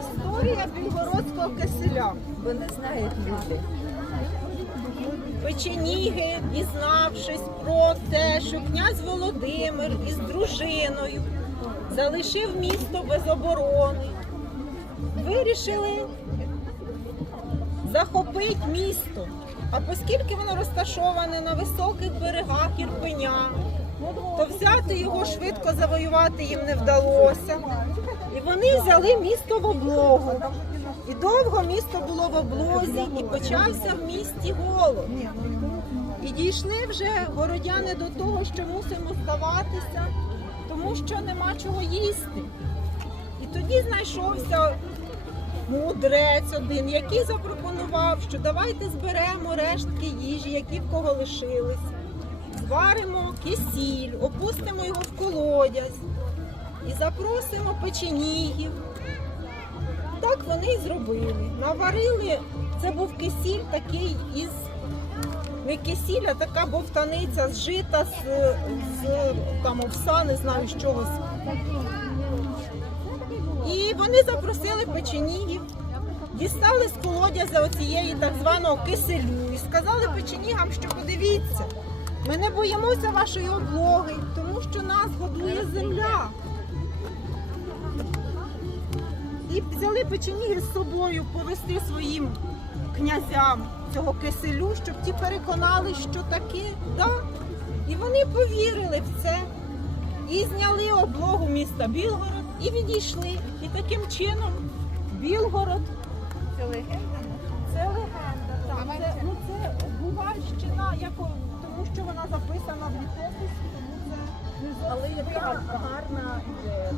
Історія білгородського киселя. Бо не знають люди. Печеніги, дізнавшись про те, що князь Володимир із дружиною залишив місто без оборони, вирішили захопити місто. А оскільки воно розташоване на високих берегах Ірпеня, взяти його швидко завоювати їм не вдалося. І вони взяли місто в облогу. І довго місто було в облозі, і почався в місті голод. І дійшли вже городяни до того, що мусимо здаватися, тому що нема чого їсти. І тоді знайшовся мудрець один, який запропонував, що давайте зберемо рештки їжі, які в кого лишились, зваримо кисіль, опустимо його в колодязь і запросимо печенігів. Так вони і зробили. Наварили, це був кисіль такий із не кисіль, а така бовтаниця зжита з, з там овса, не знаю з чогось. І вони запросили печенігів, дістали з колодязя оцієї так званого киселю і сказали печенігам, що подивіться, ми не боїмося вашої облоги, тому що нас годує земля. І взяли печеніги з собою повести своїм князям цього киселю, щоб ті переконали, що таки да. І вони повірили в це. І зняли облогу міста Білгород і відійшли. І таким чином Білгород вона в літописі, тому це не зовсім гарна ідея.